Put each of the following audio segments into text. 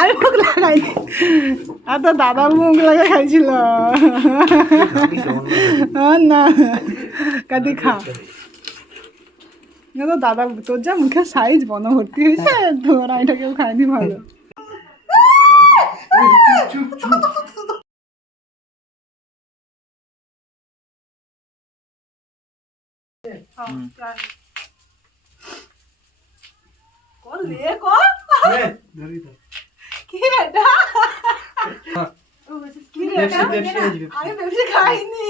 আমি মুখ লাগাইনি আর তো দাদা মুখ লাগা খাইছিল না কাদি খা তো দাদা তোর যা মুখের সাইজ বন ভর্তি হয়েছে তোরা এটা কেউ খায়নি ভালো করলে কর ধরি তো কি রে এটা কি রে এটা। আমি পেপসি খাইনি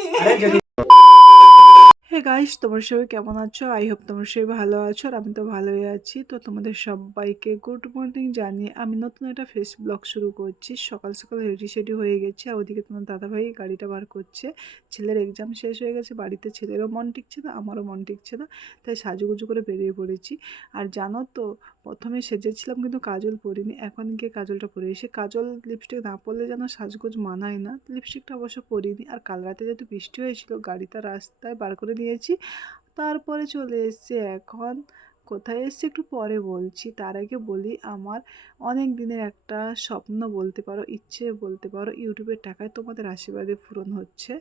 হে গাইস তোমার সবাই কেমন আছো? আই হোপ তোমার সবাই ভালো আছো আর আমি তো ভালোই আছি। তো তোমাদের সবাইকে গুড মর্নিং জানিয়ে আমি নতুন একটা ফেস ব্লগ শুরু করছি। সকাল সকাল রেডি সেডি হয়ে গেছে আর ওদিকে তোমার দাদাভাই গাড়িটা বার করছে। ছেলের এক্সাম শেষ হয়ে গেছে, বাড়িতে ছেলেরও মন টিকছে না, আমারও মন টিকছে না, তাই সাজুগুজু করে বেরিয়ে পড়েছি। আর জানো তো, প্রথমে সেজেছিলাম কিন্তু কাজল পরিনি, এখন গিয়ে কাজলটা পরে এসে কাজল লিপস্টিক না পরলে যেন সাজগোজ মানায় না। লিপস্টিকটা অবশ্য পরিনি আর কাল রাতে যেহেতু বৃষ্টি হয়েছিল, গাড়িটা রাস্তায় বার করে দিয়েছি। তারপরে চলে এসছে এখন। কোথায় এসছে একটু পরে বলছি। তার আগে বলি, আমার অনেক দিনের একটা স্বপ্ন বলতে পারো, ইচ্ছে বলতে পারো, ইউটিউবের টাকায় তোমাদের আশীর্বাদে পূরণ হচ্ছে।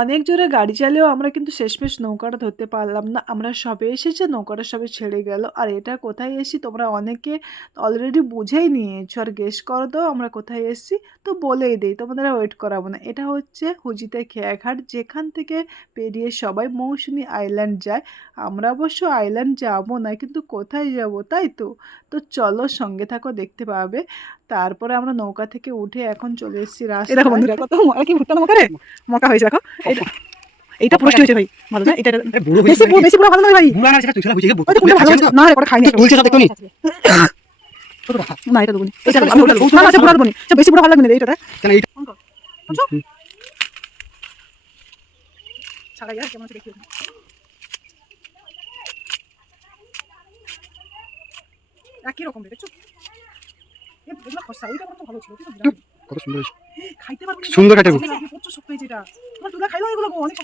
অনেক জোরে গাড়ি চালিয়েও আমরা কিন্তু শেষমেশ নৌকাটা ধরতে পারলাম না। আমরা সবে এসেছে নৌকাটা সবে ছেড়ে গেল। আর এটা কোথায় এসেছি তোমরা অনেকে অলরেডি বুঝেই নিয়েছো। আর গেস করো তো আমরা কোথায় এসেছি? তো বলেই দিই তোমাদের ওয়েট করাবো না। এটা হচ্ছে হুজিতে খেয়াঘাট যেখান থেকে পেরিয়ে সবাই মৌসুমি আইল্যান্ড যায়। আমরা অবশ্য আইল্যান্ড যাব না কিন্তু কোথায় যাব তাই তো? তো চলো সঙ্গে থাকো দেখতে পাবে। তারপরে আমরা নৌকা থেকে উঠে এখন চলে এসেছি রাস্তা বন্ধুরা কত কি ভুট্টা মকা রে? মকা হয়েছে দেখো। এটা- এইটা পুরো হয়েছে ভাই। ভালো না এটা বুড়ো পুরো বেশি পুরো ভালো নয় ভাই। বুড়া না সেটা তুই বুঝে ওই তো ভালো হয়েছে। না রে ওটা খাইনি তুলছে সাথে কোনি না। এটা দেবনি এটা আমি ওটা দেবো না। আছে পুরো দেবনি বেশি পুরো ভালো লাগবে না এটা কেন এইটা ছাড়া যাক কেমন দেখি একই রকম দেখছ? এগুলো খসা এটা বরং ভালো ছিল। কত সুন্দর হয়েছে। খাইতে পারব না। সুন্দর খাইতে এটা কি প্রচুর শক্ত হয়েছে এটা। তুলা খাইলো এগুলো অনেক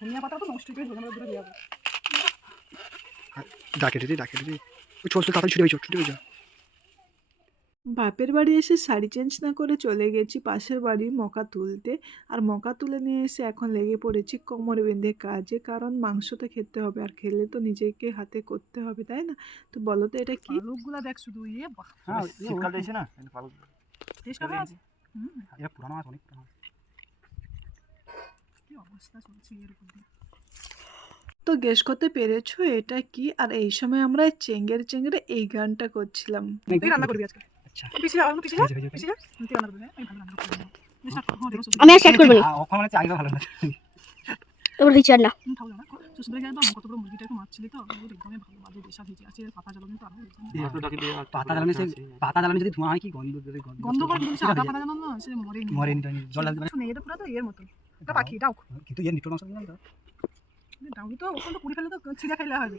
ধনিয়া পাতা তো নষ্ট করে ধনিয়া দূরে দিয়ে যাব ডাকে দিদি ডাকে দিদি। ওই ছোট ছোট তাড়াতাড়ি ছুটে হয়েছে ছুটে হয়েছে বাপের বাড়ি এসে শাড়ি চেঞ্জ না করে চলে গেছি পাশের বাড়ি মকা তুলতে। আর মকা তুলে নিয়ে এসে এখন লেগে পড়েছি কোমর বেঁধে কাজে। কারণ মাংস তো খেতে হবে আর খেলে তো নিজেকে হাতে করতে হবে তাই না? তো বলো তো এটা কি? লোকগুলা দেখ শুধু ইয়ে বাহ হ্যাঁ শীতকাল এসে না শেষ কবে আছে? হুম। এটা পুরানো আছে অনেক পুরানো কি অবস্থা চলছে এর উপর তো গেস করতে পেরেছ এটা কি? আর এই সময় আমরা চেঙ্গের চেঙ্গেরে এই গানটা করছিলাম। রান্না করবি আজকে? আচ্ছা। পিসি যাও পিসি যাও পিসি যাও তুই রান্না করবি? আমি ভালো রান্না আর সেট করব না। ওখানে মানে আগে ভালো না ওর কিছু না। হুম, না। তো সুন্দর গেলে কত বড় মুরগিটা মারছিলি তো একদমই ভালো বাজে দেশা ভেজে আছে এর পাতা জ্বালানো তো আরও পাতা জ্বালানো সে পাতা জ্বালানো যদি ধোঁয়া হয় কি গন্ধ বেরোয়, গন্ধ গন্ধ করে কিন্তু হয়ে পাতা জানো না সে মরে মরে নি, জল লাগতে পারে। শুনে এটা পুরো তো এর মতো। এটা পাখি ডাউ কিন্তু ইয়ে নিট্রোন অংশ দিলাম তো। ডাউনি তো ওখানে তো পুরি ফেলে তো ছিঁড়া খাইলে হবে।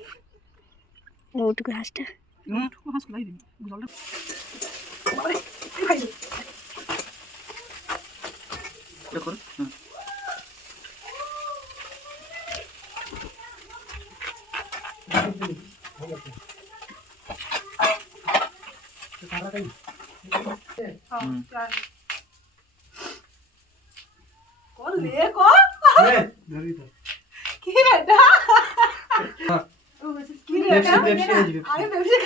ওটুকু হাঁসটা। একটু হাঁস খোলাই দিবি জলটা হ্যাঁ, তো কি রে রে। আমি পেপসি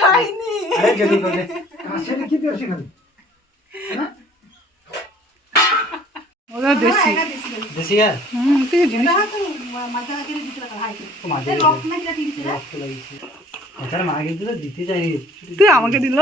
খাইনি আরে যদি করে আসলে কি পেপসি খাবে ওরা দেশি দেশি আর হুম ঠিক আছে জিনিস তো মাঝে রক্ত লাগিয়েছে কথার মা কিন্তু তো দিতে চাই তুই আমাকে দিল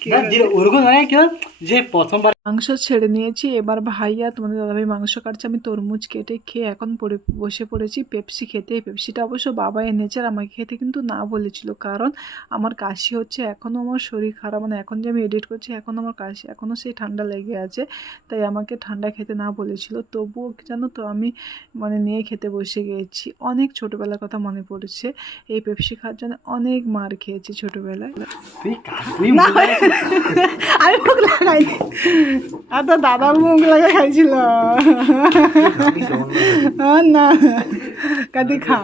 কে না, দিলে ওরকম নয় কেউ যে প্রথমবার মাংস ছেড়ে নিয়েছি এবার ভাইয়া তোমাদের দাদাভাই মাংস কাটছে আমি তরমুজ কেটে খেয়ে এখন পড়ে বসে পড়েছি পেপসি খেতে। এই পেপসিটা অবশ্য বাবা এনেছে আর আমাকে খেতে কিন্তু না বলেছিল কারণ আমার কাশি হচ্ছে এখনও আমার শরীর খারাপ মানে এখন যে আমি এডিট করছি এখন আমার কাশি এখনও সেই ঠান্ডা লেগে আছে তাই আমাকে ঠান্ডা খেতে না বলেছিল। তবুও জানো তো আমি মানে নিয়ে খেতে বসে গিয়েছি অনেক ছোটোবেলার কথা মনে পড়ছে এই পেপসি খাওয়ার জন্য অনেক মার খেয়েছি ছোটোবেলায় আমি মুখ লাগাইনি আর তো দাদা মুখ লাগা খাইছিল না কাদি খা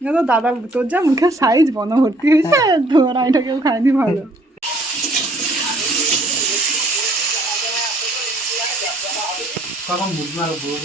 না তো দাদা তোর যা মুখের সাইজ বন ভর্তি হয়েছে তোর এটা কেউ খায়নি ভালো তখন বুঝব আর বড়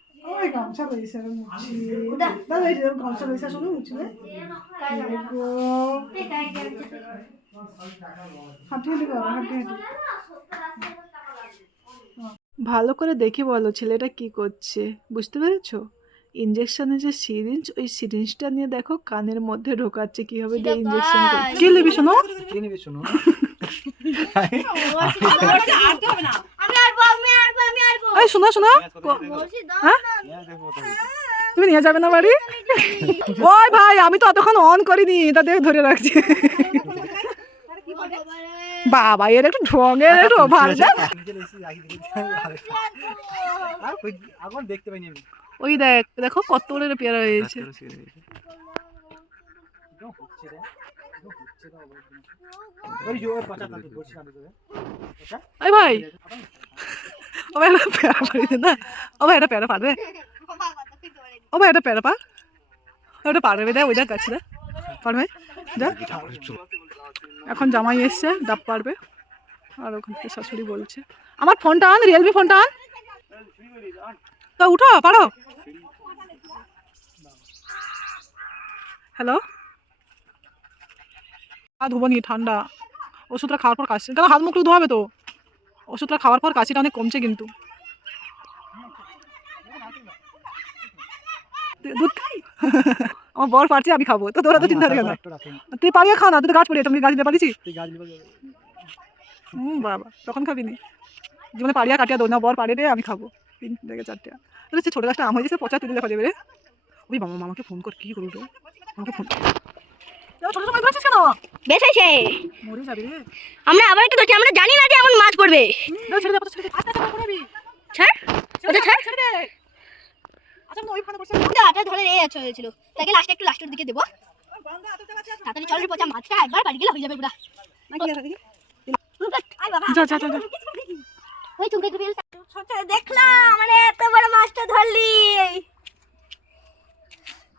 ওই গামছা রয়েছে আমি মুছি দাদা এই যে গামছা রয়েছে শুনে মুছলে হাঁটি হাঁটি করো হাঁটি হাঁটি ভালো করে দেখে বলো ছেলেটা কি করছে বুঝতে পেরেছ ইঞ্জেকশনের যে সিরিঞ্জ ওই সিরিঞ্জটা নিয়ে দেখো কানের মধ্যে ঢোকাচ্ছে কীভাবে দিয়ে ইঞ্জেকশন কি নেবে শোনো কে নিবে শোনো আমি আরবো আমি আরবো আমি আরবো এই শোনো শোনো। হ্যাঁ? তুমি নিয়ে যাবে না বাড়ি? ওই ভাই আমি তো অতক্ষণ অন করিনি তাদের ধরে রাখছি। বাবা এর একটু ঢঙের একটু ওভার ওই দেখ দেখো কত বড় পেয়ারা হয়েছে। হচ্ছে পাটা কাটে বসে কাটে তোরে ওই ভাই ও ভাই একটা পেয়ারা পারি না ও ভাই একটা পেয়ারা পারবে ও ভাই একটা পেয়ারা পার ওটা পারবে দেখ ওই দেখ কাছে দেখ পারবে যা এখন জামাই এসছে, ডাব পারবে। আর ওখান থেকে শাশুড়ি বলছে, আমার ফোনটা আন রিয়েলমি ফোনটা আন। তো উঠো, পারো। হ্যালো হাত ধুবো নি, ঠান্ডা। ওষুধটা খাওয়ার পর কাশি। কেন হাত মুখ ধোয়াবে তো? ওষুধটা খাওয়ার পর কাশিটা অনেক কমছে কিন্তু। দুধ খাই? আমার বর পারছে আমি খাব। তো তোরা তো চিন্তা কেন না। তুই পারিয়ে খা না তুই গাছ পড়িয়ে তুমি গাছ নিতে পারিস হুম বাবা তখন খাবি নি জীবনে পাড়িয়া কাটিয়া দো না বর পাড়িয়ে দে আমি খাব। তিন থেকে চারটে। তাহলে সে ছোটো গাছটা আম হয়ে গেছে পচা তুলে দেখা যাবে রে। ওই মামা মামাকে ফোন কর কি করবি আমাকে ফোন ছোটো ছোটো মাছ ধরছিস কেন? বেশ হয়েছে। মরে যাবি রে। আমরা আবার একটু ধরছি আমরা জানি না যে এমন মাছ পড়বে। ছেড়ে দে ছেড়ে দে। আচ্ছা আচ্ছা পড়াবি। ছাড় ওটা ছাড়। ছেড়ে দে। আচ্ছা আমি ওইখানে বসে আটা ধরে রে চলেছিল তাকে লাস্টে একটু লাস্টের দিকে দেবো। তাড়াতাড়ি চল পচা মাছটা একবার বাড়ি গেলে হয়ে যাবে পুরা দেখলাম মানে এত বড় মাছটা ধরলি।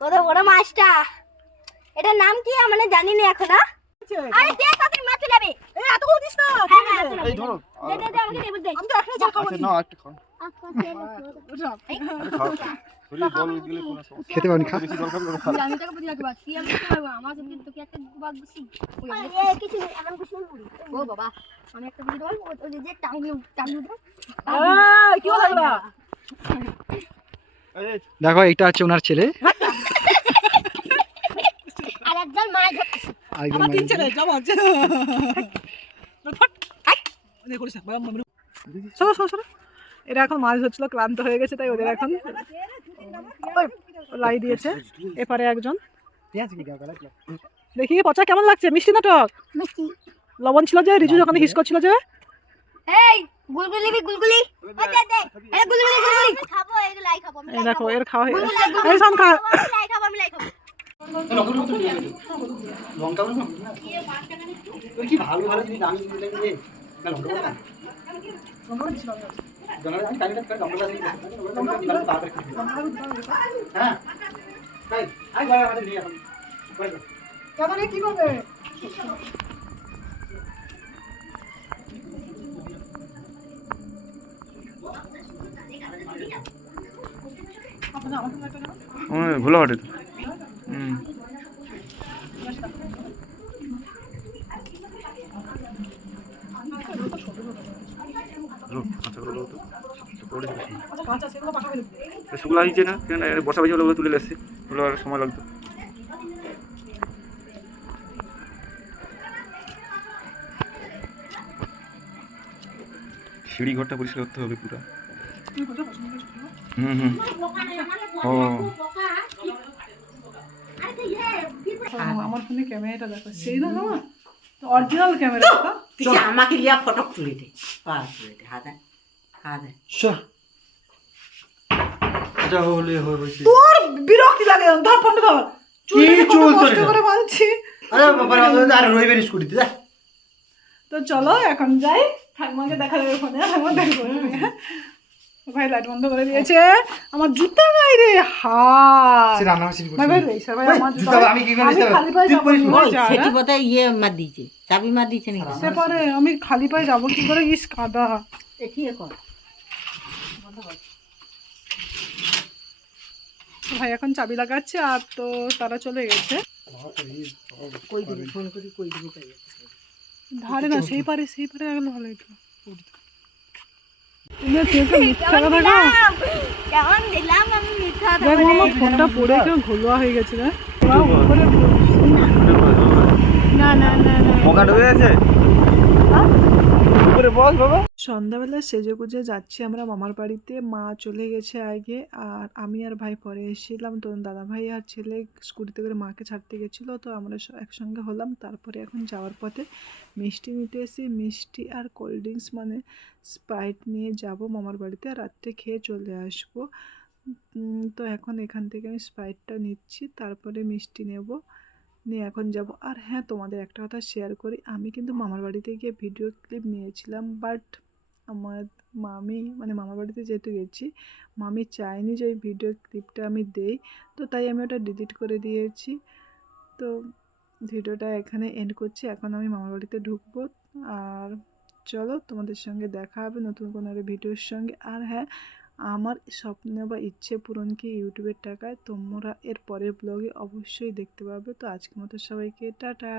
কত বড় মাছটা। এটার নাম কি? মানে জানি না এখন হ্যাঁ? আরে দে তাড়াতাড়ি মাছ চলে যাবে এই এতগুলো দিস না। হ্যাঁ হ্যাঁ এই ধরো দে দে আমাকে দে দে। আমি তো এখনও জল খাব না একটু খাও। হয়ে খেতে পারেন খা। আমি তোকে বুঝি আমি পারব আমার যদি তোকে একটা বাগ দিছি। কিছু নেই কিছু ও বাবা আমি একটা বুঝি দেবো ওই যে টাঙ্গি টাঙ্গি কি হলো এবার? দেখো এইটা হচ্ছে ওনার ছেলে আর একজন মাছ ধরছে আরেকজন আমার তিন মারা যাব হচ্ছে করিস না, সরো, সরো, সরো। এরা এখন মাছ ধরছিল ক্লান্ত হয়ে গেছে তাই ওদের এখন ওই, লাই দিয়েছে এপারে একজন। দেখি পচা কেমন লাগছে? মিষ্টি নাটক? মিষ্টি। লবণ ছিল যে রিজু যখন হিস করছিল যে? দেখো এর খাওয়া হয়ে লঙ্কা কি ভালো ভালো দামি। হ্যাঁ। কি করবে? হটে তো শুকলা হয়েছে না কেন বসা বেশি হলে তুলে এসছে তুলে আর সময় লাগতো সিঁড়ি ঘরটা পরিষ্কার করতে হবে পুরো হুম হুম ও আমার ফোনে ক্যামেরাটা দেখো। সেই না না অরিজিনাল ক্যামেরাটা তুই আমাকে লিয়া ফটো তুলে দে। পাস তুলে দে হাদা হাদা চল এটা হলে হয়ে হয়েছে তোর বিরক্তি লাগে ধর ফোনটা ধর। চুল কষ্ট করে বাঁধছি। আরে বাবা আর রইবে না স্কুটিতে যা। তো চলো এখন যাই। ঠাকুমাকে দেখা যাবে ফোনে ঠাকুমা দেখব ভাই লাইট বন্ধ করে দিয়েছে। আমার জুতা রে রান্না ভাই ভাই রেসার ভাই ভাই, আমার জুতা জুতা আমি কি করে নিতে খালি পায়ে তুই যাব কি করে সেটি? ইয়ে মার দিয়েছে চাবি মার দিয়েছে নাকি? সে পারে আমি খালি পায়ে যাব কি করে? ইস কাদা। এখন ভাই এখন চাবি লাগাচ্ছে আর তো তারা চলে গেছে। কই দিবি? ফোন করি কই দিবি ধারে না সেই পারে সেই পারে ভালো হতো ফোনটা পড়ে ঘোলোয়া হয়ে গেছে রে না না না না। পোকা ঢুকে গেছে? বাবা সন্ধ্যাবেলা সেজে গুজে যাচ্ছি আমরা মামার বাড়িতে। মা চলে গেছে আগে আর আমি আর ভাই পরে এসেছিলাম। তো দাদা ভাই আর ছেলে স্কুটিতে করে মাকে ছাড়তে গেছিল। তো আমরা একসঙ্গে হলাম। তারপরে এখন যাওয়ার পথে মিষ্টি নিতে এসে মিষ্টি আর কোল্ড ড্রিঙ্কস মানে স্প্রাইট নিয়ে যাব মামার বাড়িতে। আর রাত্রে খেয়ে চলে আসব। তো এখন এখান থেকে আমি স্প্রাইটটা নিচ্ছি। তারপরে মিষ্টি নেব। নিয়ে এখন যাব। আর হ্যাঁ তোমাদের একটা কথা শেয়ার করি। আমি কিন্তু মামার বাড়িতে গিয়ে ভিডিও ক্লিপ নিয়েছিলাম বাট আমার মামি মানে মামার বাড়িতে যেহেতু গেছি, মামি চায়নি যে ওই ভিডিও ক্লিপটা আমি দেই, তো তাই আমি ওটা ডিলিট করে দিয়েছি। তো ভিডিওটা এখানে এন্ড করছি। এখন আমি মামার বাড়িতে ঢুকবো। আর চলো তোমাদের সঙ্গে দেখা হবে নতুন কোনো ভিডিওর সঙ্গে। আর হ্যাঁ আমার স্বপ্ন বা ইচ্ছে পূরণ কি ইউটিউবের টাকায়? তোমরা এর পরের ব্লগে অবশ্যই দেখতে পাবে। তো আজকের মতো সবাইকে, টাটা!